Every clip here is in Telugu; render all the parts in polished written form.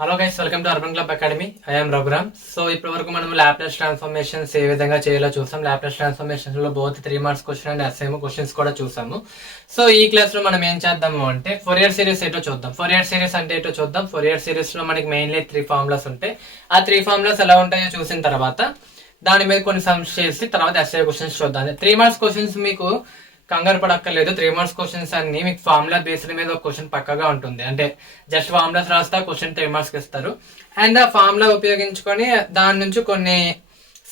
Hello guys, welcome to urban club academy. I'm Raghuram. So ఇప్పటి వరకు మనం లాప్లాస్ ట్రాన్స్ఫర్మేషన్స్ ఏ విధంగా చేయాలో చూసాం. లాప్లాస్ ట్రాన్స్ఫర్మేషన్స్ లో both 3 marks question and SIM questions కూడా చూసాము. సో ఈ క్లాస్ లో మనం ఏం చేద్దాము అంటే ఫోరియర్ సిరీస్ ఏంటో చూద్దాం. ఫోరియర్ సిరీస్ అంటే ఏంటో చూద్దాం. ఫోరియర్ సిరీస్ లో మనకి మెయిన్లీ 3 ఫార్ములాస్ ఉంటాయి. ఆ 3 ఫార్ములాస్ ఎలా ఉంటాయో చూసిన తర్వాత దాని మీద కొన్ని సమ్స్ చేసి తర్వాత ఎస్ఐ క్వశ్చన్స్ చూద్దాం. 3 మార్క్స్ క్వశ్చన్స్ మీకు కంగారు పడక్కర్లేదు. 3 మార్క్స్ క్వశ్చన్స్ అన్ని మీకు ఫార్ములా బేస్డ్ మీద ఒక క్వశ్చన్ పక్కగా ఉంటుంది. అంటే జస్ట్ ఫార్ములాస్ రాస్తా క్వశ్చన్ 3 మార్క్స్ ఇస్తారు. అండ్ ఆ ఫార్ములా ఉపయోగించుకొని దాని నుంచి కొన్ని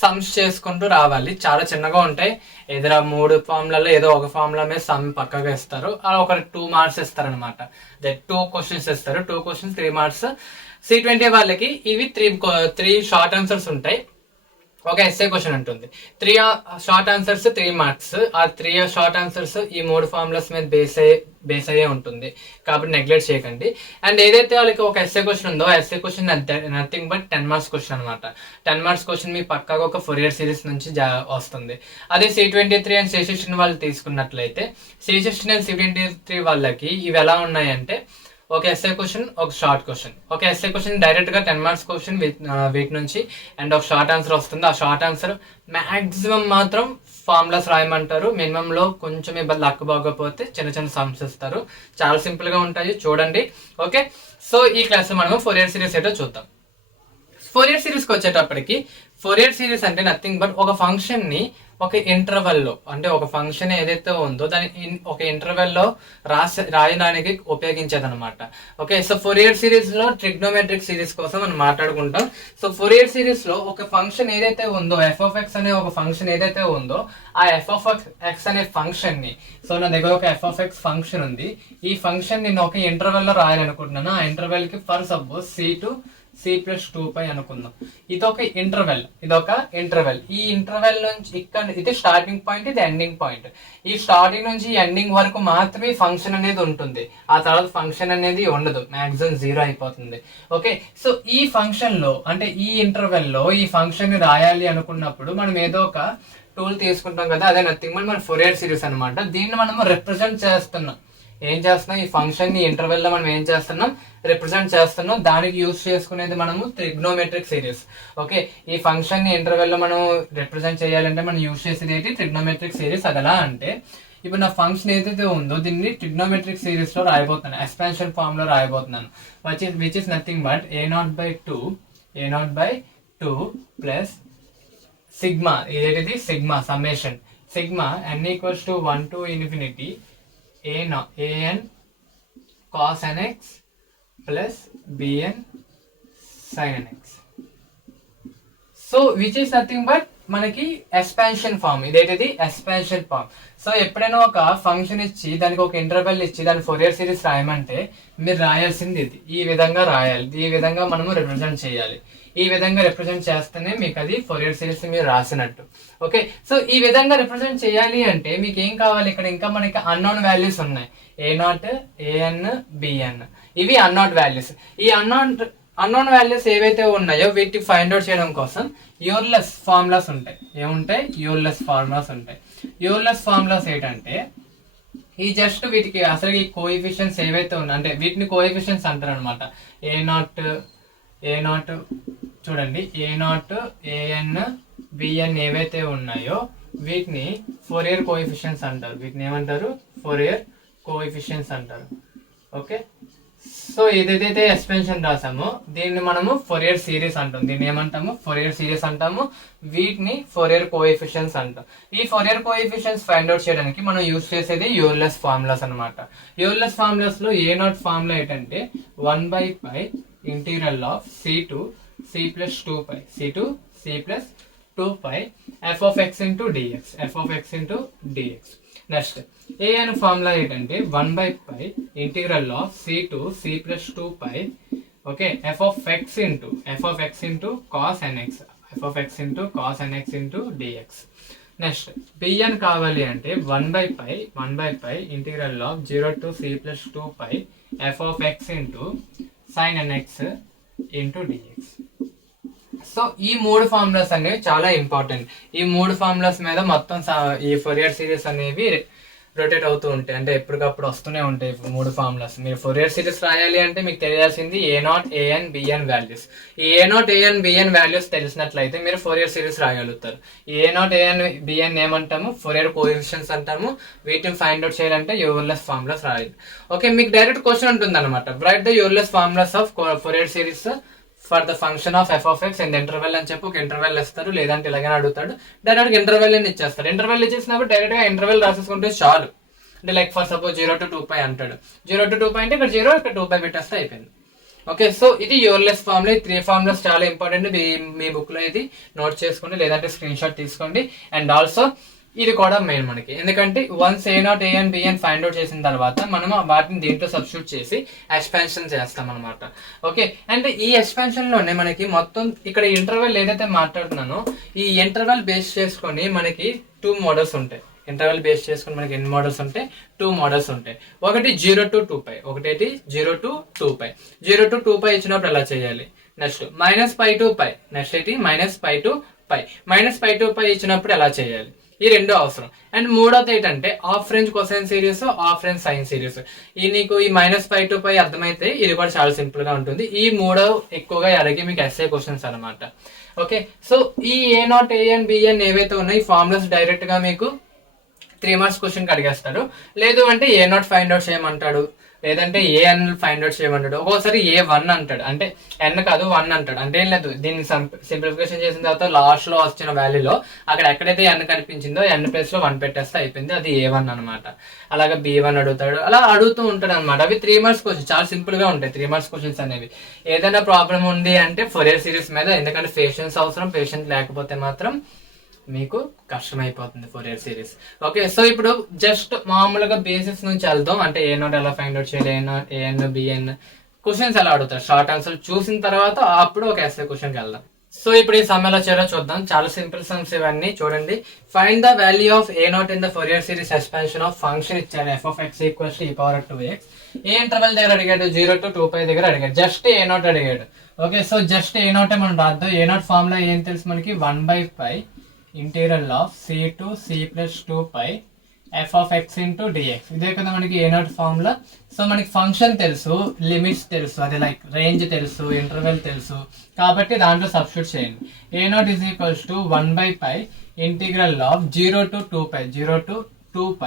సమ్స్ చేసుకుంటూ రావాలి. చాలా చిన్నగా ఉంటాయి. ఏదైనా 3 ఫార్ములాలో ఏదో ఒక ఫార్ములా మీద సమ్ పక్కగా ఇస్తారు. అలా ఒక 2 మార్క్స్ ఇస్తారు అనమాట. 2 క్వశ్చన్స్ ఇస్తారు. 2 క్వశ్చన్స్ 3 మార్క్స్. C20 వాళ్ళకి ఇవి 3 షార్ట్ ఆన్సర్స్ ఉంటాయి. ఒక ఎస్ఏ క్వశ్చన్ ఉంటుంది. 3 షార్ట్ ఆన్సర్స్ 3 మార్క్స్. ఆ 3 షార్ట్ ఆన్సర్స్ ఈ 3 ఫార్ములాస్ మీద బేస్ అయ్యే ఉంటుంది. కాబట్టి నెగ్లెక్ట్ చేయకండి. అండ్ ఏదైతే వాళ్ళకి ఒక ఎస్ఏ క్వశ్చన్ ఉందో ఆ SA question nothing but 10 marks question అనమాట. 10 మార్క్స్ క్వశ్చన్ మీ పక్కాగా ఒక ఫోరియర్ సిరీస్ నుంచి వస్తుంది. అదే C23 అండ్ C16 వాళ్ళు తీసుకున్నట్లయితే C16 అండ్ C23 వాళ్ళకి ఇవి ఎలా ఉన్నాయంటే ఒక ఎస్ఏ క్వశ్చన్, ఒక షార్ట్ క్వశ్చన్. ఒక ఎస్ఏ క్వశ్చన్ డైరెక్ట్ గా 10 మార్క్స్ క్వశ్చన్ వీటి నుంచి అండ్ ఒక షార్ట్ ఆన్సర్ వస్తుంది. ఆ షార్ట్ ఆన్సర్ మాక్సిమం మాత్రం ఫార్ములాస్ రాయమంటారు. మినిమం లో కొంచెం ఇబ్బంది లక్ బాగోకపోతే చిన్న చిన్న సమ్స్ ఇస్తారు. చాలా సింపుల్ గా ఉంటాయి, చూడండి. ఓకే, సో ఈ క్లాస్ లో మనం ఫోరియర్ సిరీస్ ఏంటో చూద్దాం. ఫోరియర్ సిరీస్కి వచ్చేటప్పటికి ఫోరియర్ సిరీస్ అంటే నథింగ్ బట్ ఒక ఫంక్షన్ ని ఒక ఇంటర్వెల్ లో, అంటే ఒక ఫంక్షన్ ఏదైతే ఉందో దాని ఒక ఇంటర్వెల్ లో రాయడానికి ఉపయోగించేది అనమాట. ఓకే, సో ఫోరియర్ సిరీస్ లో ట్రిగ్నోమెట్రిక్ సిరీస్ కోసం మనం మాట్లాడుకుంటాం. సో ఫోరియర్ సిరీస్ లో ఒక ఫంక్షన్ ఏదైతే ఉందో f(x) అనే ఒక ఫంక్షన్ ఏదైతే ఉందో ఆ f(x) అనే ఫంక్షన్ ని, సో నా దగ్గర ఒక f(x) ఫంక్షన్ ఉంది. ఈ ఫంక్షన్ నేను ఒక ఇంటర్వెల్ లో రాయాలనుకుంటున్నాను. ఆ ఇంటర్వెల్ కి ఫర్ సపోజ్ C+2π అనుకుందాం. ఇదొక ఇంటర్వెల్. ఈ ఇంటర్వెల్ నుంచి ఇక్కడ ఇది స్టార్టింగ్ పాయింట్, ఇది ఎండింగ్ పాయింట్. ఈ స్టార్టింగ్ నుంచి ఎండింగ్ వరకు మాత్రమే ఫంక్షన్ అనేది ఉంటుంది. ఆ తర్వాత ఫంక్షన్ అనేది ఉండదు, మాక్సిమం 0 అయిపోతుంది. ఓకే, సో ఈ ఫంక్షన్ లో అంటే ఈ ఇంటర్వెల్ లో ఈ ఫంక్షన్ ని రాయాలి అనుకున్నప్పుడు మనం ఏదో ఒక టూల్ తీసుకుంటాం కదా, అదే నథింగ్ మన ఫోరియర్ సిరీస్ అనమాట. దీన్ని మనం రిప్రజెంట్ చేస్తున్నాం. ఏం చేస్తున్నాం, ఈ ఫంక్షన్ ని ఇంటర్వెల్ లో మనం ఏం చేస్తున్నాం, రిప్రజెంట్ చేస్తున్నాం. దానికి యూజ్ చేసుకునేది మనము ట్రిగ్నోమెట్రిక్ సిరీస్. ఓకే, ఈ ఫంక్షన్ ని ఇంటర్వెల్ లో మనం రిప్రజెంట్ చేయాలంటే మనం యూజ్ చేసేది ఏంటి, ట్రిగ్నోమెట్రిక్ సిరీస్. అది ఎలా అంటే ఇప్పుడు నా ఫంక్షన్ ఏదైతే ఉందో దీన్ని ట్రిగ్నోమెట్రిక్ సిరీస్ లో రాయబోతున్నాను, ఎక్స్పాన్షన్ ఫామ్ లో రాయబోతున్నాను. Which is nothing but a0/2 plus sigma. ఇదేంటిది, సిగ్మా సమ్మేషన్. సిగ్మా n=1 to infinity an cos nx plus bn sin nx. So which is nothing but మనకి ఎక్స్పాన్షన్ ఫామ్. ఇదేంటిది, ఎక్స్పాన్షన్ ఫామ్. సో ఎప్పుడైనా ఒక ఫంక్షన్ ఇచ్చి దానికి ఒక ఇంటర్వెల్ ఇచ్చి దాని ఫోరియర్ సిరీస్ రాయమంటే మీరు రాయాల్సింది ఇది. ఈ విధంగా రాయాలి, ఈ విధంగా మనము రిప్రజెంట్ చేయాలి. ఈ విధంగా రిప్రజెంట్ చేస్తేనే మీకు అది ఫోరియర్ సిరీస్ మీరు రాసినట్టు. ఓకే, సో ఈ విధంగా రిప్రజెంట్ చేయాలి అంటే మీకు ఏం కావాలి, ఇక్కడ ఇంకా మనకి అన్నోన్ వాల్యూస్ ఉన్నాయి. a0, an, bn. ఇవి అన్నోన్ వాల్యూస్. ఈ అన్నోన్ వాల్యూస్ ఏవైతే ఉన్నాయో వీటిని ఫైండ్ అవుట్ చేయడం కోసం యూర్లెస్ ఫార్ములాస్ ఉంటాయి. ఏముంటాయి, యూర్లెస్ ఫార్ములాస్ ఉంటాయి. యూర్లెస్ ఫార్ములాస్ ఏంటంటే ఈ జస్ట్ వీటికి అసలు ఈ కోఎఫిషియెంట్స్ ఏవైతే ఉన్నాయి అంటే వీటిని కోఎఫిషియెంట్స్ అంటారు అనమాట. a0 చూడండి, a0, an, bn ఏవైతే ఉన్నాయో వీటిని ఫోరియర్ కోఎఫిషియెంట్స్ అంటారు. వీటిని ఏమంటారు, ఫోరియర్ కోఎఫిషియెంట్స్ అంటారు. ఓకే, సో ఏదైతే ఎక్స్పెన్షన్ రాసామో దీన్ని మనము ఫోరియర్ సిరీస్ అంటాం. దీన్ని ఏమంటాము, ఫోరియర్ సిరీస్ అంటాము. వీటిని ఫోరియర్ కోఎఫిషియెంట్స్ అంటాం. ఈ ఫోరియర్ కోఎఫిషియెంట్స్ ఫైండ్ అవుట్ చేయడానికి మనం యూజ్ చేసేది యూర్లెస్ ఫార్ములాస్ అనమాట. యూర్లెస్ ఫార్ములాస్ లో a0 ఫార్ములా ఏంటంటే 1/π integral of c to c+2π f(x) into dx. Next an formula ఏంటంటే 1/π integral of c to c+2π okay f(x) into cos nx into dx. Next bn కావాలి అంటే 1/π integral of 0 to c+2π f(x) into sin nx into dx. So ఈ 3 ఫార్ములాస్ అనేవి చాలా ఇంపార్టెంట్. ఈ 3 ఫార్ములాస్ మీద మొత్తం ఈ ఫోరియర్ సిరీస్ అనేవి రొటేట్ అవుతూ ఉంటాయి, అంటే ఎప్పటికప్పుడు వస్తూనే ఉంటాయి 3 ఫార్ములాస్. మీరు ఫోరియర్ సిరీస్ రాయాలి అంటే మీకు తెలియాల్సింది A0 AN BN వాల్యూస్. ఈ A0 AN BN వాల్యూస్ తెలిసినట్లయితే మీరు ఫోరియర్ సిరీస్ రాయగలుగుతారు. A0 AN BN ఏమంటాము, ఫోరియర్ కోఎఫిషియెంట్స్ అంటాము. వీటిని ఫైండ్ అవుట్ చేయాలంటే యూలర్స్ ఫార్ములాస్ రాయాలి. ఓకే, మీకు డైరెక్ట్ క్వశ్చన్ ఉంటుంది అనమాట, right the Euler's formulas of Fourier series for the function of f of x and interval అని చెప్పి ఒక ఇంటర్వెల్ ఇస్తారు, లేదంటే ఇలాగైనా అడుగుతాడు, డైరెక్ట్ ఇంటర్వెల్ అని ఇచ్చేస్తారు. ఇంటర్వెల్ ఇచ్చేసినప్పుడు డైరెక్ట్ గా ఇంటర్వెల్ రాసేసుకుంటే చాలు. అంటే లైక్ ఫర్ సపోజ్ 0 to 2π అంటాడు, 0 to 2π అంటే ఇక్కడ 0 ఇక్కడ 2π పెట్టేస్తే అయిపోయింది. ఓకే, సో ఇది యూర్లెస్ ఫార్ములా. ఈ 3 ఫార్ములాస్ చాలా ఇంపార్టెంట్, మీ బుక్ లో ఇది నోట్ చేసుకోండి, లేదంటే స్క్రీన్ షాట్ తీసుకోండి. అండ్ ఆల్సో ఇది కూడా మెయిన్ మనకి, ఎందుకంటే once A0 AN BN find out చేసిన తర్వాత మనం వాటిని దీంట్లో సబ్స్టిట్యూట్ చేసి ఎక్స్పాన్షన్ చేస్తాం అనమాట. ఓకే, అంటే ఈ ఎక్స్పాన్షన్ లోనే మనకి మొత్తం ఇక్కడ ఇంటర్వెల్ ఏదైతే మాట్లాడుతున్నానో ఈ ఇంటర్వెల్ బేస్ చేసుకొని మనకి 2 మోడల్స్ ఉంటాయి. ఇంటర్వెల్ బేస్ చేసుకుని మనకి ఎన్ని మోడల్స్ ఉంటాయి, 2 మోడల్స్ ఉంటాయి. ఒకటి 0 to 2π, ఒకటి 0 to 2π. 0 to 2π ఇచ్చినప్పుడు ఎలా చేయాలి, నెక్స్ట్ -π to π, నెక్స్ట్ ఏంటి -π to π. -π to π ఇచ్చినప్పుడు ఎలా చేయాలి, ఈ రెండు అవసరం. అండ్ మూడోది ఏంటంటే half range cosine series, half range sine series. ఈ నీకు ఈ -π to π అర్థమైతే ఇది కూడా చాలా సింపుల్ గా ఉంటుంది. ఈ మూడో ఎక్కువగా అడిగి మీకు ఎస్ఏ క్వశ్చన్స్ అనమాట. ఓకే, సో ఈ A0 AN BN ఏవైతే ఉన్నాయో ఈ ఫార్ములాస్ డైరెక్ట్ గా మీకు 3 మార్క్స్ క్వశ్చన్ కి అడిగేస్తాడు. లేదు అంటే A0 ఫైండ్ అవుట్ చేయమంటాడు, లేదంటే AN ఫైండ్ అవుట్ చేయమంటాడు. ఒక్కోసారి A1 అంటాడు, అంటే n కాదు 1 అంటాడు. అంటే ఏం లేదు, దీన్ని సింప్లిఫికేషన్ చేసిన తర్వాత లాస్ట్ లో వచ్చిన వాల్యూలో అక్కడ ఎక్కడైతే n కనిపించిందో n ప్లేస్ లో 1 పెట్టేస్తే అయిపోయింది, అది A1 అనమాట. అలాగే B1 అడుగుతాడు, అలా అడుగుతూ ఉంటాడు అనమాట. అవి 3 మార్క్స్ క్వశ్చన్, చాలా సింపుల్ గా ఉంటాయి 3 మార్క్స్ క్వశ్చన్స్ అనేవి. ఏదైనా ప్రాబ్లం ఉంది అంటే ఫోరియర్ సిరీస్ మీద, ఎందుకంటే పేషెన్స్ అవసరం, పేషెన్స్ లేకపోతే మాత్రం మీకు కష్టమైపోతుంది ఫోరియర్ సిరీస్. ఓకే, సో ఇప్పుడు జస్ట్ మామూలుగా బేసిక్స్ నుంచి వెళ్దాం. అంటే A0 ఎలా ఫైండ్ అవుట్ చేయాలి, A0 AN BN క్వశ్చన్స్ ఎలా అడుగుతారు, షార్ట్ ఆన్సర్ చూసిన తర్వాత అప్పుడు ఒక ఎస్ఏ క్వశ్చన్ కి వెళ్దాం. సో ఇప్పుడు ఈ సమ్ ఎలా చేయాలో చూద్దాం. చాలా సింపుల్ సమ్స్ ఇవన్నీ చూడండి. Find the value of A0 in the Fourier series expansion of function ఇచ్చాడు f of x equals to e⁻²x. A interval దగ్గర అడిగాడు, 0 to 2π దగ్గర అడిగాడు, జస్ట్ A0 అడిగాడు. ఓకే, సో జస్ట్ A0 మనం రాద్దాం. A0 ఫార్ములా ఏం తెలుసు మనకి, 1/π integral of c to c plus 2π f of x into dx. ఇదే కదా మనకి A0 ఫార్ములా. సో మనకి ఫంక్షన్ తెలుసు, లిమిట్స్ తెలుసు, అది లైక్ రేంజ్ తెలుసు, ఇంటర్వెల్ తెలుసు, కాబట్టి దాంట్లో సబ్స్టిట్యూట్ చేయండి. A0 is equals to 1/π integral of 0 to 2π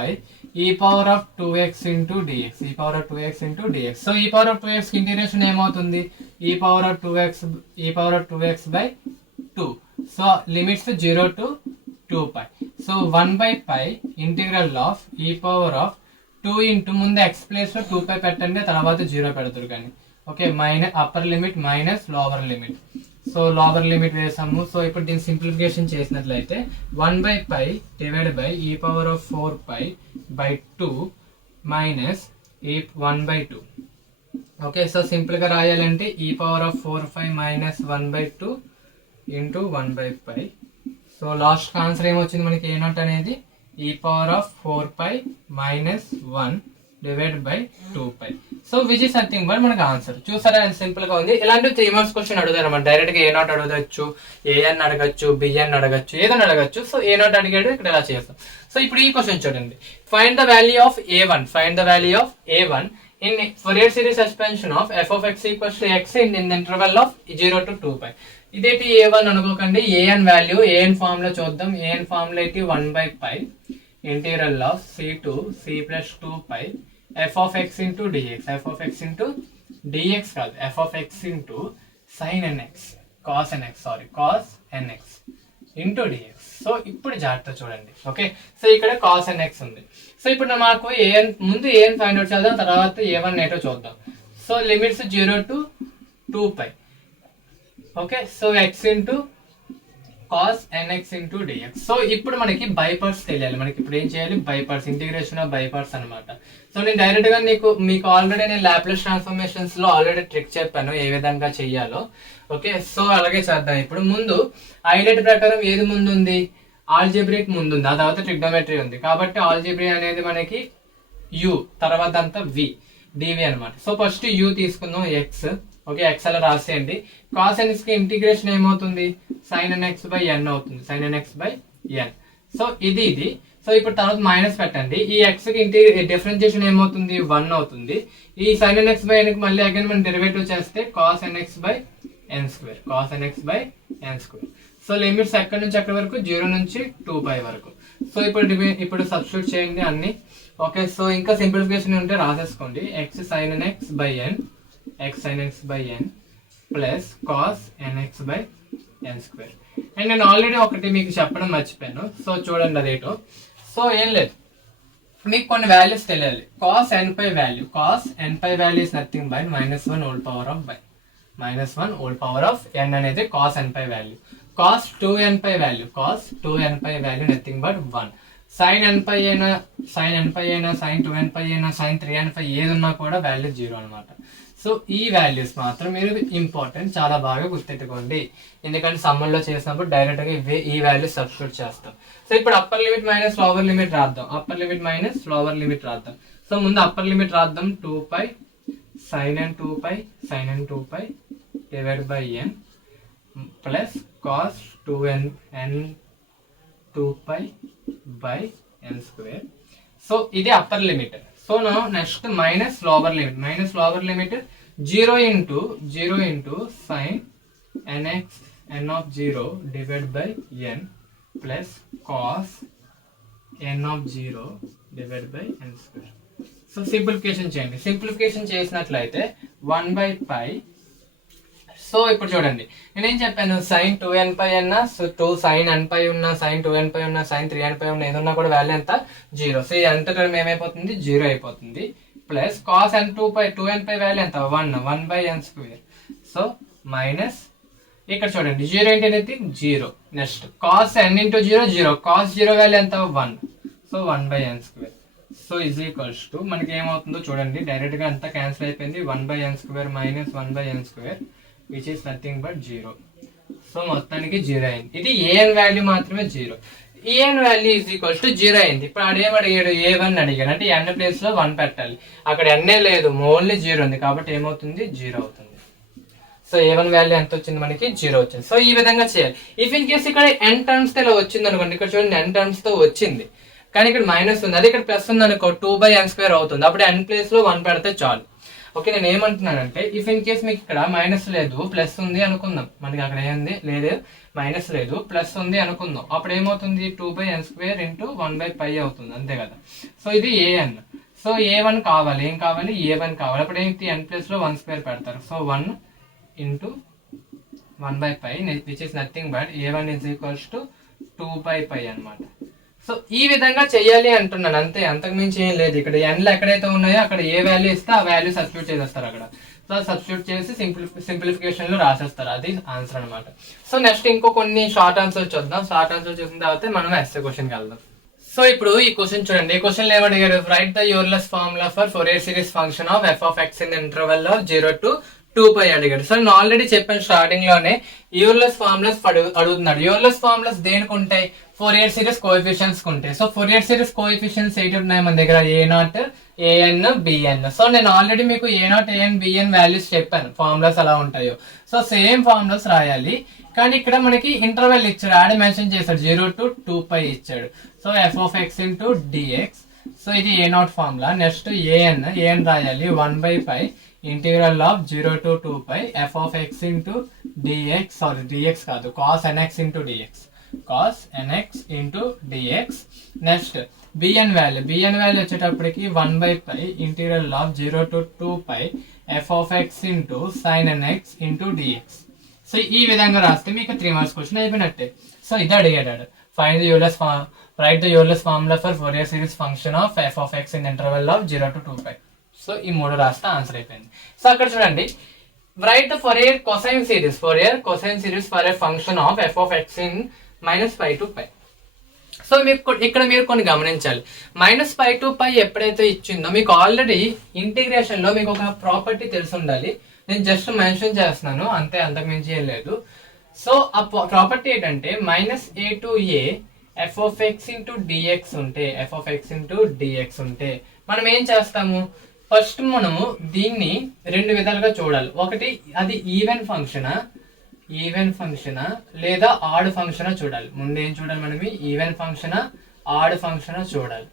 e⁻²x into dx, e⁻²x into dx. So e⁻²x integration ఏమవుతుంది, e⁻²x by 2. So limits 0 to 2π. So 1/π integral of e⁻2 into ముందు x ప్లేస్ లో 2π పెట్టండి, తర్వాత 0 పెడతారు కానీ. Okay, upper limit minus lower limit. So lower limit వేసాము. సో ఇప్పుడు దీన్ని సింప్లిఫికేషన్ చేసినట్లయితే 1/π divide by e⁻4π by 2 minus 1/2. Okay, so simple గా రాయాలంటే e⁻4π minus 1/2 into 1/π. So last answer ఏమొచ్చింది మనకి, A0 అనేది e⁻4π minus 1 divide by 2π. So which is nothing but మనకి ఆన్సర్. చూసారా ఎంత సింపుల్ గా ఉంది. ఇలాంటి 3 మార్క్స్ క్వశ్చన్ అడుగుతారు అనమాట. డైరెక్ట్ గా A0 అడగచ్చు, AN అడగచ్చు, BN అడగచ్చు, ఏదైనా అడగచ్చు. సో A0 అడిగాడు, ఇక్కడ ఎలా చేస్తాం. సో ఇప్పుడు ఈ క్వశ్చన్ చూడండి. Find the value of A1, find the value of A1 in Fourier series expansion of f of x equals to x in the interval of 0 to 2π. ఇదేంటి A1 అనుకోకండి, AN వాల్యూ, AN ఫార్ములా చూద్దాం. AN ఫార్ములా అయితే 1/π integral of c to c plus 2π f of x into dx, f of x into dx కాదు, f of x into sin nx, cos nx, sorry cos nx into dx. So ఇప్పుడు జాగ్రత్త చూడండి. ఓకే, సో ఇక్కడ cos nx ఉంది. సో ఇప్పుడు మాకు ముందు ఏం ఫైండ్ అవుట్ చేద్దాం, తర్వాత A1 ఏటో చూద్దాం. So limits 0 to 2π. Okay, so x into cos nx into dx. So ఇప్పుడు మనకి బై పార్ట్స్ తెలియాలి. మనకి ఇప్పుడు ఏం చేయాలి, by parts, integration of by parts అనమాట. సో నేను డైరెక్ట్ గా మీకు ఆల్రెడీ నేను లాప్లాస్ ట్రాన్స్ఫర్మేషన్స్ లో ఆల్రెడీ ట్రిక్ చెప్పాను ఏ విధంగా చెయ్యాలో. ఓకే, సో అలాగే చేద్దాం. ఇప్పుడు ముందు హైలైట్ ప్రకారం ఏది ముందు ఉంది, ఆల్జీబ్రిక్ ముందు ఉంది, ఆ తర్వాత ట్రిగ్నోమెట్రీ ఉంది. కాబట్టి ఆల్జీబ్రీ అనేది మనకి u, తర్వాత అంతా v, dv అనమాట. సో ఫస్ట్ u తీసుకుందాం, x. ఓకే, x అలా రాసేయండి. cos nx కి ఇంటిగ్రేషన్ ఏమవుతుంది, sin nx by n అవుతుంది, sin nx by n. So ఇది సో ఇప్పుడు తర్వాత మైనస్ పెట్టండి. ఈ x కి ఇంటి డిఫరెన్షియేషన్ ఏమవుతుంది 1 అవుతుంది. ఈ sin nx బై n కి మళ్ళీ అగైన్ మనం డెరివేటివ్ చేస్తే cos nx by n square, cos nx by n square. So limits ఎక్కడి నుంచి ఎక్కడి వరకు 0 నుంచి 2π వరకు. సో ఇప్పుడు సబ్స్టిట్యూట్ చేయండి అన్ని. ఓకే, సో ఇంకా సింప్లిఫికేషన్ ఉంటే రాసేసుకోండి. x sin nx by n, x sin nx by n plus cos nx by n square. And నేను ఆల్రెడీ ఒకటి మీకు చెప్పడం మర్చిపోయాను. సో చూడండి అదేటో. సో ఏం లేదు, మీకు కొన్ని వాల్యూస్ తెలియాలి. cos nπ value, cos nπ value is nothing by -1 whole power of by -1 whole power of n అనేది cos nπ value. cos 2nπ value, cos 2nπ value nothing but 1. sin nπ అయినా sin nπ అయినా sin 2nπ అయినా sin 3nπ ఏది ఉన్నా కూడా వాల్యూ 0 అనమాట. సో ఈ వాల్యూస్ మాత్రం మీరు ఇంపార్టెంట్, చాలా బాగా గుర్తెట్టుకోండి. ఎందుకంటే సమ్మర్లో చేసినప్పుడు డైరెక్ట్గా ఈ వాల్యూస్ సబ్స్టిట్యూట్ చేస్తాం. సో ఇప్పుడు upper limit minus lower limit రాద్దాం. Upper limit minus lower limit రాద్దాం. సో ముందు అప్పర్ లిమిట్ రాద్దాం. 2π sin n 2π sin n 2π divide by n plus cos 2n n 2π బై n స్క్వేర్. సో ఇది అప్పర్ లిమిట్. సో నా next minus lower limit 0 into sin nx n of 0 divide by n plus cos n of 0 divide by n square. So simplification చేయండి. సింప్లిఫికేషన్ చేసినట్లయితే 1/π. సో ఇప్పుడు చూడండి, నేనేం చెప్పాను, sin 2nπ అన్నా, సో 2 sin nπ ఉన్నా, sin 2nπ ఉన్నా, sin 3nπ ఉన్నా, ఏదన్నా కూడా వాల్యూ ఎంత 0. సో ఎంత టర్మ్ ఏమైపోతుంది 0 అయిపోతుంది. Plus cos n 2nπ value ఎంత 1/n స్క్వేర్. సో మైనస్ ఇక్కడ చూడండి 0 ఏంటి అనేది 0. Next cos n into 0 cos 0 value ఎంత 1. So 1/n square. So is equals to మనకి ఏమవుతుందో చూడండి, డైరెక్ట్ గా అంతా క్యాన్సిల్ అయిపోయింది. 1/n square minus 1/n square which is nothing but 0. So మొత్తానికి 0 అయింది. ఇది an వాల్యూ మాత్రమే 0. an value is equals to 0 అయింది. ఇప్పుడు ఆడేం అడిగాడు, a1 అడిగాడు. అంటే n ప్లేస్ లో 1 పెట్టాలి. అక్కడ n లేదు, ఓన్లీ 0 ఉంది కాబట్టి ఏమవుతుంది 0 అవుతుంది. సో a1 వాల్యూ ఎంత వచ్చింది మనకి 0 వచ్చింది. సో ఈ విధంగా చేయాలి. ఇఫ్ ఇన్ కేస్ ఇక్కడ n టర్మ్స్ తో ఇలా వచ్చింది అనుకోండి, ఇక్కడ చూడండి n టర్మ్స్ తో వచ్చింది కానీ ఇక్కడ మైనస్ ఉంది, అదే ఇక్కడ ప్లస్ ఉంది అనుకో 2/n స్క్వేర్ అవుతుంది. అప్పుడు n ప్లేస్ లో 1 పెడితే చాలు. ఓకే, నేను ఏమంటున్నానంటే ఇఫ్ ఇన్ కేస్ మీకు ఇక్కడ మైనస్ లేదు ప్లస్ ఉంది అనుకుందాం, మనకి అక్కడ ఏంది లేదు మైనస్ లేదు ప్లస్ ఉంది అనుకుందాం, అప్పుడు ఏమవుతుంది 2/n స్క్వేర్ ఇంటూ 1/π అవుతుంది, అంతే కదా. సో ఇది an. సో a1 కావాలి, ఏం కావాలి a1 కావాలి. అప్పుడు ఏంటి n ప్లస్ లో 1 స్క్వేర్ పెడతారు. So 1 into 1/π which is nothing but a1 is equals to 2/π అనమాట. సో ఈ విధంగా చెయ్యాలి అంటున్నాను, అంతే, అంతకు మించి ఏం లేదు. ఇక్కడ ఎన్లు ఎక్కడైతే ఉన్నాయో అక్కడ ఏ వాల్యూ ఇస్తే ఆ వాల్యూ సబ్స్టిట్యూట్ చేసేస్తారు అక్కడ. సో సబ్స్టిట్యూట్ చేసి సింప్లిఫికేషన్ లో రాసేస్తారు, అది ఆన్సర్ అనమాట. సో నెక్స్ట్ ఇంకో కొన్ని షార్ట్ ఆన్సర్ చూద్దాం. షార్ట్ ఆన్సర్ చూసిన తర్వాత మనం ఎస్ఏ క్వశ్చన్కి వెళ్దాం. సో ఇప్పుడు ఈ క్వశ్చన్ చూడండి, ఈ క్వశ్చన్ ఏమడిగారు, right the Euler's formula for Fourier series function of f of x in interval of 0 to 2π అడిగాడు. సో నేను ఆల్రెడీ చెప్పాను స్టార్టింగ్ లోనే, యూలర్స్ ఫార్ములాస్ అడుగుతున్నాడు. యూలర్స్ ఫార్ములాస్ దేనికి ఉంటాయి, ఫోరియర్ సిరీస్ కోఎఫిషియెంట్స్ ఉంటాయి. సో ఫోరియర్ సిరీస్ కోఎఫిషియెంట్స్ ఏంటి ఉన్నాయి మన దగ్గర, a0 an bn. సో నేను ఆల్రెడీ మీకు a0 an bn వాల్యూస్ చెప్పాను, ఫార్ములాస్ ఎలా ఉంటాయో. సో సేమ్ ఫార్ములాస్ రాయాలి, కానీ ఇక్కడ మనకి ఇంటర్వెల్ ఇచ్చాడు, ఆడ మెన్షన్ చేశాడు 0 to 2π ఇచ్చాడు. So f of x into dx. So ఇది a0 ఫార్ములా. నెక్స్ట్ an రాయాలి 1/π integral of 0 to 2π f of x into dx, sorry dx కాదు, cos nx into dx, cos nx into dx. Next bn value వచ్చేటప్పటికి 1/π integral of 0 to 2π f of x into sin nx into dx. So ఈ విధంగా రాస్తే మీకు 3 మార్క్స్ క్వశ్చన్ అయిపోయినట్టే. సో ఇది అడిగాడు, find the Euler's right the Euler's formula for Fourier series function of f of x in interval of 0 to 2π. So ఈ 3 రాస్తే ఆన్సర్ అయిపోయింది. సో అక్కడ చూడండి, right the Fourier cosine series for a function of f of x in -π to π. So మీకు ఇక్కడ మీరు కొన్ని గమనించాలి, -π to π ఎప్పుడైతే ఇచ్చిందో మీకు ఆల్రెడీ ఇంటిగ్రేషన్ లో మీకు ఒక ప్రాపర్టీ తెలిసి ఉండాలి. నేను జస్ట్ మెన్షన్ చేస్తున్నాను అంతే, అంతకు మించి ఏం లేదు. సో ఆ ప్రాపర్టీ ఏంటంటే -a to a f of x into dx ఉంటే మనం ఏం చేస్తాము, ఫస్ట్ మనము దీన్ని 2 విధాలుగా చూడాలి. ఒకటి, అది ఈవెన్ ఫంక్షనా లేదా ఆడ్ ఫంక్షనా చూడాలి. ముందు ఏం చూడాలి, మనం ఈవెన్ ఫంక్షనా ఆడ్ ఫంక్షన్ చూడాలి.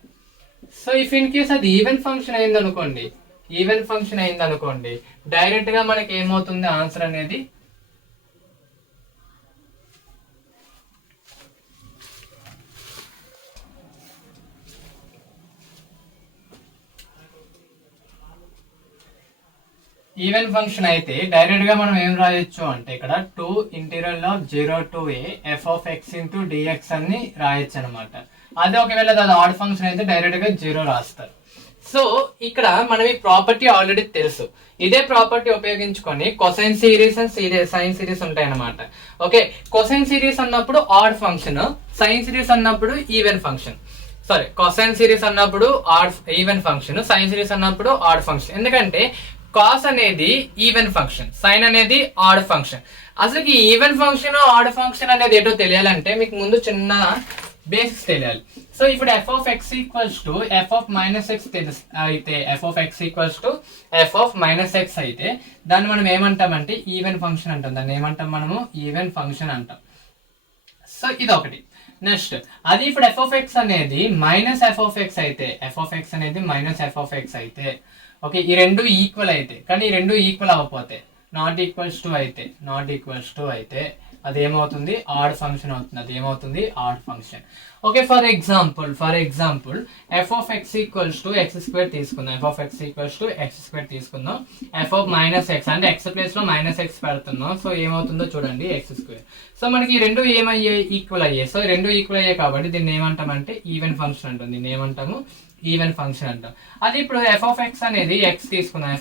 సో ఇఫ్ ఇన్ కేస్ అది ఈవెన్ ఫంక్షన్ అయింది అనుకోండి డైరెక్ట్ గా మనకి ఏమవుతుంది ఆన్సర్ అనేది ఈవెన్ ఫంక్షన్ అయితే డైరెక్ట్ గా మనం ఏం రాయొచ్చు అంటే ఇక్కడ 2 interior of 0 to a f of x into dx అని రాయొచ్చు అనమాట. అదే ఒకవేళ అది ఆడ్ ఫంక్షన్ అయితే డైరెక్ట్ గా 0 రాస్తారు. సో ఇక్కడ మనం ఈ ప్రాపర్టీ ఆల్రెడీ తెలుసు. ఇదే ప్రాపర్టీ ఉపయోగించుకొని cosine series and sine series ఉంటాయి అనమాట. ఓకే, కొసైన్ సిరీస్ అన్నప్పుడు ఆడ్ ఫంక్షన్, సైన్ సిరీస్ అన్నప్పుడు even function. Sorry, cosine series అన్నప్పుడు ఈవెన్ ఫంక్షన్, సైన్ సిరీస్ అన్నప్పుడు ఆడ్ ఫంక్షన్. ఎందుకంటే కాస్ అనేది ఈవెన్ ఫంక్షన్, సైన్ అనేది ఆడ్ ఫంక్షన్. అసలు ఈ ఈవెన్ ఫంక్షన్ ఆడ్ ఫంక్షన్ అనేది ఏంటో తెలియాలంటే మీకు ముందు చిన్న బేసిక్స్ తెలియాలి. సో ఇప్పుడు f of x equals to f of minus x అయితే f of x equals to f of minus x అయితే దాన్ని మనం ఏమంటామంటే ఈవెన్ ఫంక్షన్ అంటాం. దాన్ని ఏమంటాం మనము ఈవెన్ ఫంక్షన్ అంటాం. సో ఇది ఒకటి. నెక్స్ట్ అది ఇప్పుడు f of x అనేది మైనస్ f of x అయితే, f of x అనేది మైనస్ f of x అయితే, ఓకే ఈ రెండు ఈక్వల్ అయితే, కానీ ఈ రెండు ఈక్వల్ అవ్వకపోతే నాట్ ఈక్వల్స్ టు అయితే అది ఏమవుతుంది ఆడ్ ఫంక్షన్ అవుతుంది. అది ఏమవుతుంది add function. Okay, for example f of x equals to x square తీసుకుందాం. f of x equals to x square తీసుకుందాం. f of మైనస్ x అంటే x ప్లేస్ లో మైనస్ x పెడుతున్నాం. సో ఏమవుతుందో చూడండి x స్క్వేర్. సో మనకి ఈ రెండు ఏమయ్యాయి ఈక్వల్ అయ్యాయి. సో ఈ రెండు ఈక్వల్ అయ్యాయి కాబట్టి దీన్ని ఏమంటామంటే ఈవెన్ ఫంక్షన్ అంటాం. దీన్ని ఏమంటాము ఈవెన్ ఫంక్షన్ అంటాం. అది ఇప్పుడు f of x అనేది x తీసుకుందాం.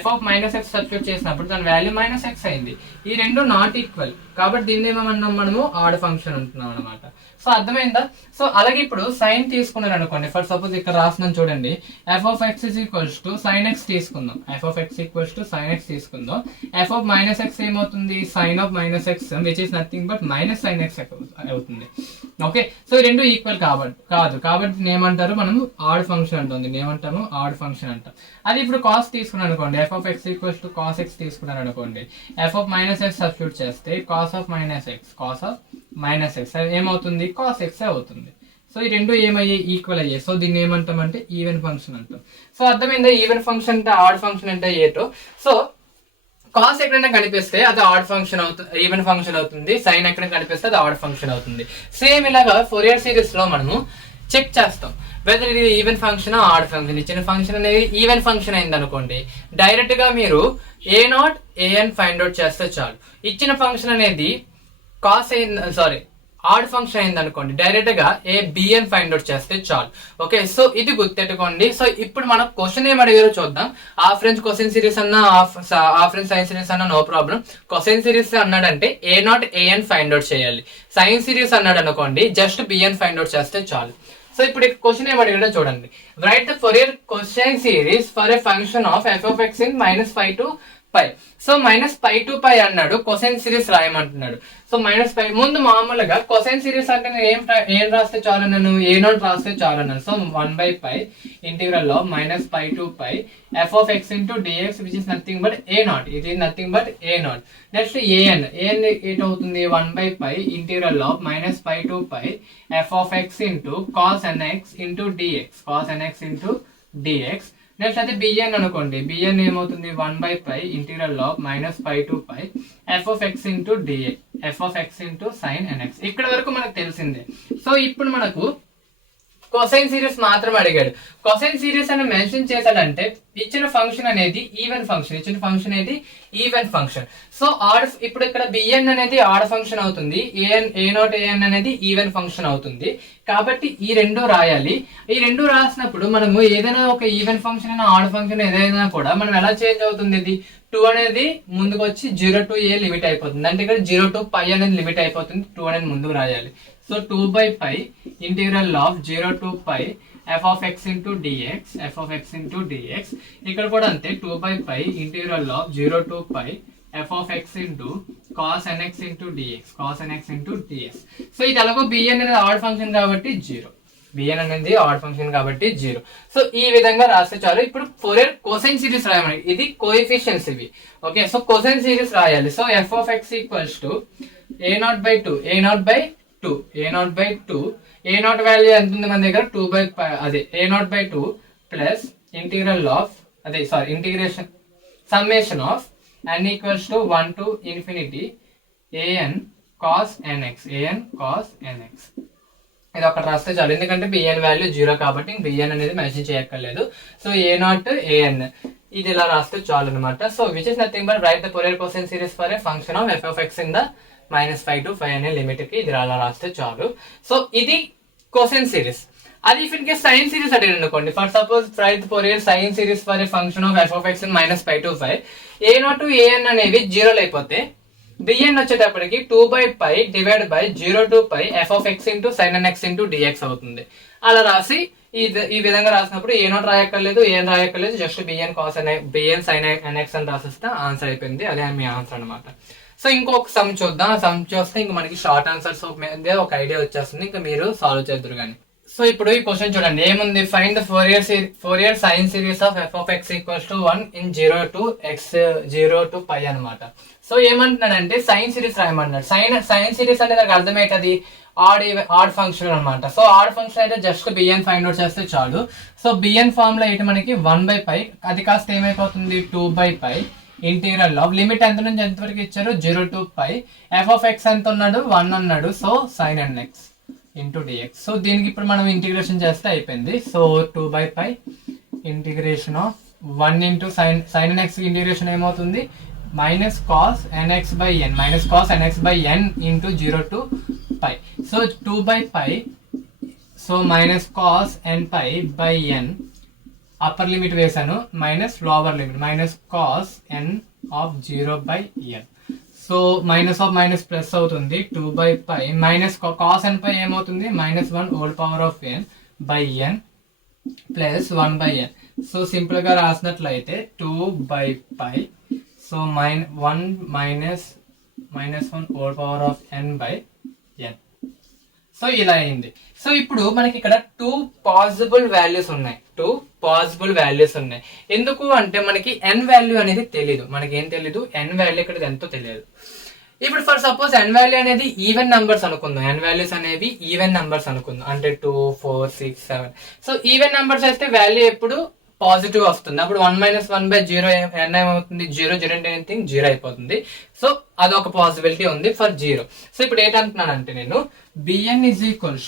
f of minus x substitute చేసినప్పుడు దాని వాల్యూ మైనస్ x అయింది. ఈ రెండు నాట్ ఈక్వల్ కాబట్టి దీన్ని ఏమన్నాం మనము ఆడ్ ఫంక్షన్ అంటున్నాం అనమాట. సో అర్థమైందా? సో అలాగే ఇప్పుడు సైన్ తీసుకున్నారు అనుకోండి. ఫర్ సపోజ్ ఇక్కడ రాస్తున్నాను చూడండి. f of x is equals to sin x తీసుకుందాం. f of x equals to sin x తీసుకుందాం. f of minus x ఏమవుతుంది sin of minus x which is nothing but minus sin x అవుతుంది. ఓకే, సో ఈ రెండు ఈక్వల్ కాబట్టి దీన్ని ఏమంటారు మనము ఆడ్ ఫంక్షన్ అంటాం. దీన్ని ఏమంటాము ఆడ్ ఫంక్షన్ అంటాం. అది ఇప్పుడు కాస్ తీసుకున్నాను అనుకోండి. f of x equals to cos x తీసుకున్నాను అనుకోండి. f of minus x substitute చేస్తే cos of minus x ఏమవుతుంది cos x అవుతుంది. సో ఈ రెండు ఏమయ్యాయి ఈక్వల్ అయ్యాయి. సో దీన్ని ఏమంటామంటే ఈవెన్ ఫంక్షన్ అంటాం. సో అర్థమైందా ఈవెన్ ఫంక్షన్ అంటే ఆడ్ ఫంక్షన్ అంటే ఏటో. సో కాస్ ఎక్కడైనా కనిపిస్తే అది ఆడ్ ఫంక్షన్ అవుతుంది, ఈవెన్ ఫంక్షన్ అవుతుంది. సైన్ ఎక్కడైనా కనిపిస్తే అది ఆడ్ ఫంక్షన్ అవుతుంది. సేమ్ ఇలాగా ఫోరియర్ సిరీస్ లో మనము చెక్ చేస్తాం వెదర్ ఇది ఈవెన్ ఫంక్షన్ ఆడ్ ఫంక్షన్. ఇచ్చిన ఫంక్షన్ అనేది ఈవెన్ ఫంక్షన్ అయింది అనుకోండి డైరెక్ట్ గా మీరు a0 an ఫైండ్ అవుట్ చేస్తే చాలు. ఇచ్చిన ఫంక్షన్ అనేది కాస్ ఆడ్ ఫంక్షన్ అయింది అనుకోండి డైరెక్ట్ గా bn ఫైండ్ అవుట్ చేస్తే చాలు. ఓకే, సో ఇది గుర్తెట్టుకోండి. సో ఇప్పుడు మనం క్వశ్చన్ ఏం అడిగారో చూద్దాం. హాఫ్ రేంజ్ క్వశ్చన్ సిరీస్ అన్నా హాఫ్ రేంజ్ సైన్ సిరీస్ అన్నా నో ప్రాబ్లం. క్వశ్చన్ సిరీస్ అన్నాడంటే a0 an ఫైండ్ అవుట్ చేయాలి. సైన్ సిరీస్ అన్నాడు అనుకోండి జస్ట్ bn ఫైండ్ అవుట్ చేస్తే చాలు. సో ఇప్పుడు క్వశ్చన్ ఏం అడిగాడో చూడండి. Right the Fourier cosine series for a function of f of x in -π to π. So -π to π అన్నాడు, కొసైన్ సిరీస్ రాయమంటున్నాడు. సో -π ముందు మామూలుగా కొసైన్ సిరీస్ అంటే నేను ఏం రాస్తే చాలు అన్నాను, a0 రాస్తే చాలు అన్నాను. So 1/π integral of -π to π f of x into dx which is nothing but a0. ఇది nothing but a0. Next an ఏటవుతుంది 1/π integral of -π to π f of x into cos nx into dx. Next అయితే bn అనుకోండి. bn ఏమవుతుంది 1/π integral of -π to π f of x into dx, f of x into sin nx. ఇక్కడ వరకు మనకు తెలిసిందే. సో ఇప్పుడు మనకు కొసైన్ సిరీస్ మాత్రం అడిగాడు. కొసైన్ సిరీస్ అని మెన్షన్ చేశాడంటే ఇచ్చిన ఫంక్షన్ అనేది ఈవెన్ ఫంక్షన్. సో ఆడ్ ఇప్పుడు ఇక్కడ bn అనేది ఆడ్ ఫంక్షన్ అవుతుంది, a0 an అనేది ఈవెన్ ఫంక్షన్ అవుతుంది. కాబట్టి ఈ రెండు రాయాలి. ఈ రెండు రాసినప్పుడు మనము ఏదైనా ఒక ఈవెన్ ఫంక్షన్ అయినా ఆడ్ ఫంక్షన్ ఏదైనా కూడా మనం ఎలా చేంజ్ అవుతుంది, ఇది 2 అనేది ముందుకు వచ్చి 0 to a లిమిట్ అయిపోతుంది. అంటే ఇక్కడ 0 to π అనేది లిమిట్ అయిపోతుంది, 2 అనేది ముందుకు రాయాలి. So 2/π integral of 0 to π f of x into dx. ఇక్కడ కూడా అంతే 2/π integral of 0 to π f of x into cos nx into dx. So ఇది ఎలాగో bn అనేది ఆడ్ ఫంక్షన్ కాబట్టి 0. సో ఈ విధంగా రాస్తే చాలు. ఇప్పుడు ఫోరియర్ కొసైన్ సిరీస్ రాయాలి. ఇది కోఎఫిషియెంట్స్ ఇవి. ఓకే, సో కొసైన్ సిరీస్ రాయాలి. So f of x equals to a0/2 2 a0/2 a0 value ఎంత ఉంది మన దగ్గర 2/π అదే a0/2 plus integration summation of n equals to 1 to infinity an cos nx ఇది ఒకటి రాస్తే చాలు, ఎందుకంటే bn వాల్యూ 0 కాబట్టి bn అనేది మెన్షన్ చేయక్కర్లేదు. సో a0 an ఇది ఇలా రాస్తే చాలు అనమాట. So which is nothing but right the Fourier cosine series for a function of f(x) in the -5 to 5 అనే లిమిట్ కి ఇది అలా రాస్తే చాలు. సో ఇది కొసైన్ సిరీస్. అది if in case sine series అడిగారు అనుకోండి, for suppose right the Fourier sine series for a function of f(x) in -5 to 5 a0 an అనేవి 0 అయిపోతే bn వచ్చేటప్పటికి 2/π divide by 0 to π f(x) into sin nx into dx అవుతుంది. అలా రాసి ఈ విధంగా రాసినప్పుడు a0 రాయక్కర్లేదు, an రాయక్కర్లేదు, జస్ట్ bn sin nx అని రాసిస్తే ఆన్సర్ అయిపోయింది. అదే మీ ఆన్సర్ అనమాట. సో ఇంకొక సమ్ చూద్దాం. ఆ సమ్ చూస్తే ఇంక మనకి షార్ట్ ఆన్సర్స్ మీద ఒక ఐడియా వచ్చేస్తుంది, ఇంకా మీరు సాల్వ్ చేద్దరు కానీ. సో ఇప్పుడు ఈ క్వశ్చన్ చూడండి, ఏముంది, find the Fourier sine series of f(x) equals to 1 in 0 to x 0 to π అనమాట. సో ఏమంటున్నాడంటే సైన్ సిరీస్ రాయమన్నాడు. సైన్ సిరీస్ అంటే నాకు అర్థమవుతుంది ఆడ్ ఫంక్షన్ అనమాట. సో ఆడ్ ఫంక్షన్ అయితే జస్ట్ bn ఫైండ్ అవుట్ చేస్తే చాలు. సో bn ఫార్మ్ లో అయితే మనకి 1/π, అది కాస్త ఏమైపోతుంది 2/π ఇంటీగ్రల్ ఆఫ్ లిమిట్ ఎంత నుంచి ఎంత వరకు ఇచ్చారు 0 to π f(x) ఎంత ఉన్నాడు 1 అన్నాడు. So sin nx into dx. So దీనికి ఇప్పుడు మనం ఇంటిగ్రేషన్ చేస్తే అయిపోయింది. So 2/π integration of 1 into sin nx integration ఏమవుతుంది -cos nx/n into 0 to π. So 2/π, so -cos nπ/n upper limit వేసాను, minus lower limit -cos n of 0/n. So minus of minus plus అవుతుంది 2/π మైనస్ cos nπ ఏమవుతుంది -1 whole power of n by n plus 1/n. So simple గా రాసినట్లయితే 2/π so -1 whole power of n by n. So ఇలా అయింది. సో ఇప్పుడు మనకి ఇక్కడ టూ పాసిబుల్ వాల్యూస్ ఉన్నాయి. ఎందుకు అంటే మనకి n వాల్యూ అనేది తెలియదు. మనకి ఏం తెలీదు, n వాల్యూ ఇక్కడ ఎంతో తెలియదు. ఇప్పుడు ఫర్ సపోజ్ n వాల్యూ అనేది ఈవెన్ నంబర్స్ అనుకుందాం, n వాల్యూస్ అనేవి ఈవెన్ నంబర్స్ అనుకుందాం, అంటే 2 4 6 7. సో ఈవెన్ నంబర్స్ అయితే వాల్యూ ఎప్పుడు పాజిటివ్ వస్తుంది. అప్పుడు 1 - 1/0 n ఏమవుతుంది 0 0 అయిపోతుంది. సో అదొక పాసిబిలిటీ ఉంది ఫర్ 0. సో ఇప్పుడు ఏంటంటున్నానంటే నేను bn is equals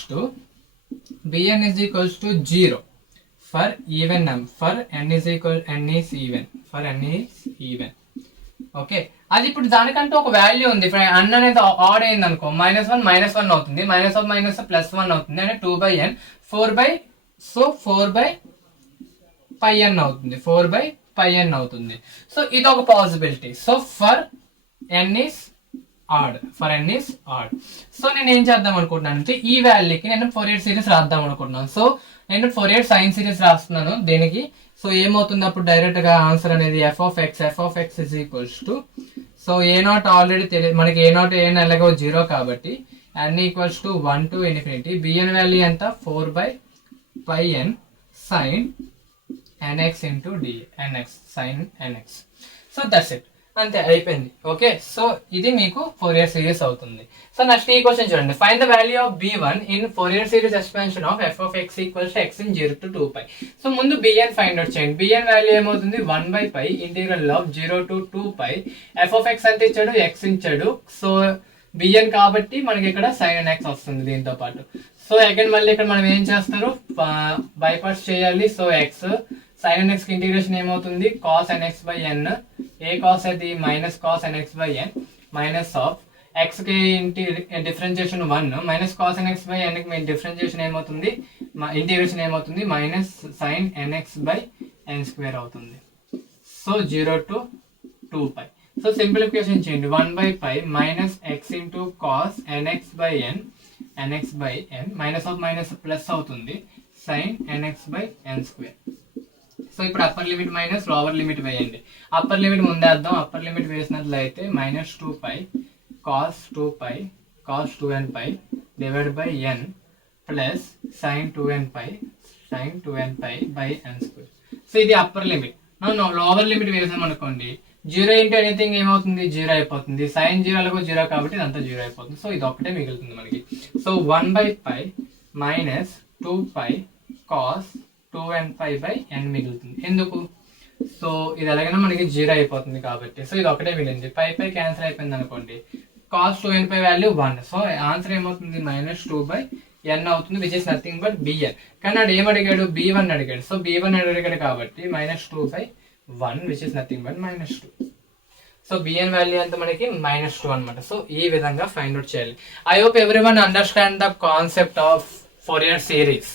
to 0 for even number, for n is even. Okay, అది ఇప్పుడు దానికంటే ఒక వాల్యూ ఉంది. అన్ అనేది ఆడ్ అయింది అనుకో -1 -1 అవుతుంది, మైనస్ ఆఫ్ మైనస్ +1 అవుతుంది, అంటే 2/n 4/πn అవుతుంది, 4/πn అవుతుంది. సో ఇది ఒక possibility. So for n is odd. So నేను ఏం చేద్దాం అనుకుంటున్నాను అంటే ఈ వాల్యూకి నేను ఫోరియర్ సిరీస్ రాద్దాం అనుకుంటున్నాను. సో నేను ఫోరియర్ సైన్ సిరీస్ రాస్తున్నాను దీనికి. సో ఏమవుతుంది అప్పుడు డైరెక్ట్ గా ఆన్సర్ అనేది f(x) is equals to, so a0 already తెలియదు మనకి, a0 an ఎలాగో 0 కాబట్టి n equals to 1 to infinity bn value ఎంత 4/πn sin nx into dnx sin nx. So that's it, అంతే అయిపోయింది. ఓకే, సో ఇది మీకు ఫోరియర్ సిరీస్ అవుతుంది. సో నెక్స్ట్ ఈ క్వశ్చన్ చూడండి, find the value of b1 in Fourier series expansion of f(x) equals x in 0 to 2π. So ముందు bn ఫైండ్ అవుట్ చేయండి. bn వాల్యూ ఏమవుతుంది 1/π ఇంటిగ్రల్ ఆఫ్ 0 to 2π f(x) ఎంత ఇచ్చాడు x ఇచ్చాడు. సో bn కాబట్టి మనకి ఇక్కడ sin nx వస్తుంది దీంతో పాటు. సో అగైన్ మళ్ళీ ఇక్కడ మనం ఏం చేస్తారు బైపార్ట్స్ చేయాలి. సో x sin nx కి ఇంటిగ్రేషన్ ఏమవుతుంది cos nx/n, ఏ కాస్ అది -cos nx/n minus of x కి డిఫరెన్షియేషన్ 1 -cos nx/n కి డిఫరెన్షియేషన్ ఏమవుతుంది ఇంటిగ్రేషన్ ఏమవుతుంది -sin nx/n² అవుతుంది. So 0 to 2π. సో సింప్లిఫికేషన్ చేయండి, 1/π -x into cos nx/n minus of minus plus అవుతుంది sin nx/n². సో ఇప్పుడు upper limit minus lower limit వేయండి. అప్పర్ లిమిట్ ముందేద్దాం. అప్పర్ లిమిట్ వేసినట్లయితే -2π cos 2nπ divide by n ప్లస్ sin 2nπ by n². So ఇది అప్పర్ లిమిట్. లోవర్ లిమిట్ వేసాం అనుకోండి జీరో ఇంటూ ఎనీథింగ్ ఏమవుతుంది, జీరో అయిపోతుంది. సైన్ జీరోలకు జీరో కాబట్టి ఇదంతా జీరో అయిపోతుంది. సో ఇది ఒకటే మిగులుతుంది మనకి. సో 1/π మైనస్ 2π కాస్ 2nπ/n మిగులుతుంది. ఎందుకు, సో ఇది ఎలాగైనా మనకి జీరో అయిపోతుంది కాబట్టి సో ఇది ఒకటే మిగిలింది. పై క్యాన్సిల్ అయిపోయింది అనుకోండి, cos 2nπ value 1. So answer ఏమవుతుంది, -2/n అవుతుంది, which is nothing but bn. కానీ వాడు ఏం అడిగాడు, b1 అడిగాడు. సో b1 అడిగాడు కాబట్టి -2/1 which is nothing but -2. So bn value ఎంత మనకి -2 అనమాట. సో ఈ విధంగా ఫైండ్ అవుట్ చేయాలి. I hope everyone understand the concept of Fourier series.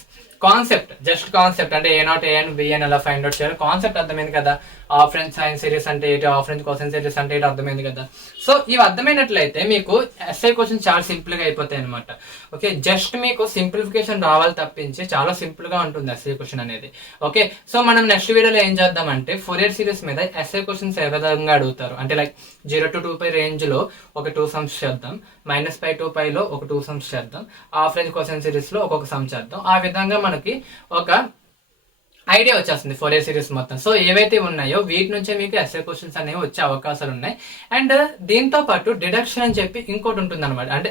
Concept, just concept అంటే a0 an bn ఎలా ఫైండ్ అవుట్ చేయాలి, కాన్సెప్ట్ అర్థమైంది కదా. ఆఫరెంజ్ సైన్ సిరీస్ అంటే ఏంటి, ఆఫరెంజ్ కోసైన్ సిరీస్ అంటే ఏంటి అర్థమైంది కదా. సో ఇవి అర్థమైనట్లయితే మీకు ఎస్ఐ క్వశ్చన్ చాలా సింపుల్ గా అయిపోతాయి అనమాట. ఓకే, జస్ట్ మీకు సింప్లిఫికేషన్ రావాలి తప్పించి చాలా సింపుల్ గా ఉంటుంది ఎస్ఐ క్వశ్చన్ అనేది. ఓకే, సో మనం నెక్స్ట్ వీడియోలో ఏం చేద్దామంటే ఫోరియర్ సిరీస్ మీద ఎస్ఐ క్వశ్చన్స్ ఏ విధంగా అడుగుతారు అంటే లైక్ 0 to 2π రేంజ్ లో ఒక 2 సమ్స్ చేద్దాం, -π to π లో ఒక 2 సమ్స్ చేద్దాం, ఆఫరెంజ్ కోసైన్ సిరీస్ లో ఒక్కొక్క సమ్ చేద్దాం. ఆ విధంగా మనకి ఒక ఐడియా వచ్చేస్తుంది ఫోరియర్ సిరీస్ మొత్తం. సో ఏవైతే ఉన్నాయో వీటి నుంచే మీకు ఎస్ఏ క్వశ్చన్స్ అనేవి వచ్చే అవకాశాలు ఉన్నాయి. అండ్ దీంతో పాటు డిడక్షన్ అని చెప్పి ఇంకోటి ఉంటుంది అనమాట. అంటే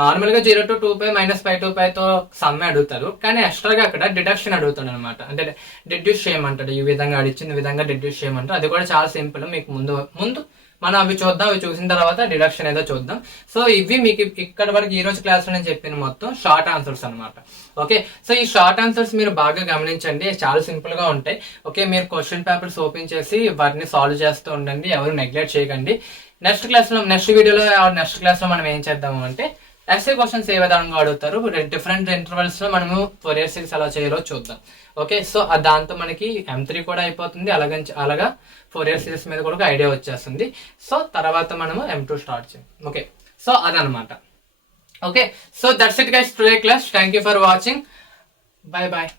నార్మల్ గా 0 to 2π -π to π తో సమ్ అడుగుతారు, కానీ ఎక్స్ట్రాగా అక్కడ డిడక్షన్ అడుగుతాడు అనమాట. అంటే డిడ్యూస్ చేయమంటాడు, ఈ విధంగా అడిచిన విధంగా డిడ్యూస్ చేయమంటారు. అది కూడా చాలా సింపుల్. మీకు ముందు మనం అవి చూద్దాం, అవి చూసిన తర్వాత డిడక్షన్ ఏదో చూద్దాం. సో ఇవి మీకు ఇక్కడ వరకు ఈ రోజు క్లాస్ లో నేను చెప్పిన మొత్తం షార్ట్ ఆన్సర్స్ అనమాట. ఓకే, సో ఈ షార్ట్ ఆన్సర్స్ మీరు బాగా గమనించండి, చాలా సింపుల్ గా ఉంటాయి. ఓకే, మీరు క్వశ్చన్ పేపర్స్ ఓపెన్ చేసి వాటిని సాల్వ్ చేస్తూ ఉండండి, ఎవరు నెగ్లెక్ట్ చేయకండి. నెక్స్ట్ వీడియోలో నెక్స్ట్ క్లాస్ లో మనం ఏం చేద్దాము అంటే ఎస్ఏ క్వశ్చన్స్ ఏ విధంగా అడుగుతారు, డిఫరెంట్ ఇంటర్వెల్స్ లో మనము ఫోరియర్ సిరీస్ ఎలా చేయాలో చూద్దాం. ఓకే, సో దాంతో మనకి M3 కూడా అయిపోతుంది, అలాగా ఫోరియర్ సిరీస్ మీద కూడా ఐడియా వచ్చేస్తుంది. సో తర్వాత మనము M2 స్టార్ట్ చేయం. ఓకే, సో అదనమాట. Okay, so that's it guys today class. Thank you for watching. Bye bye.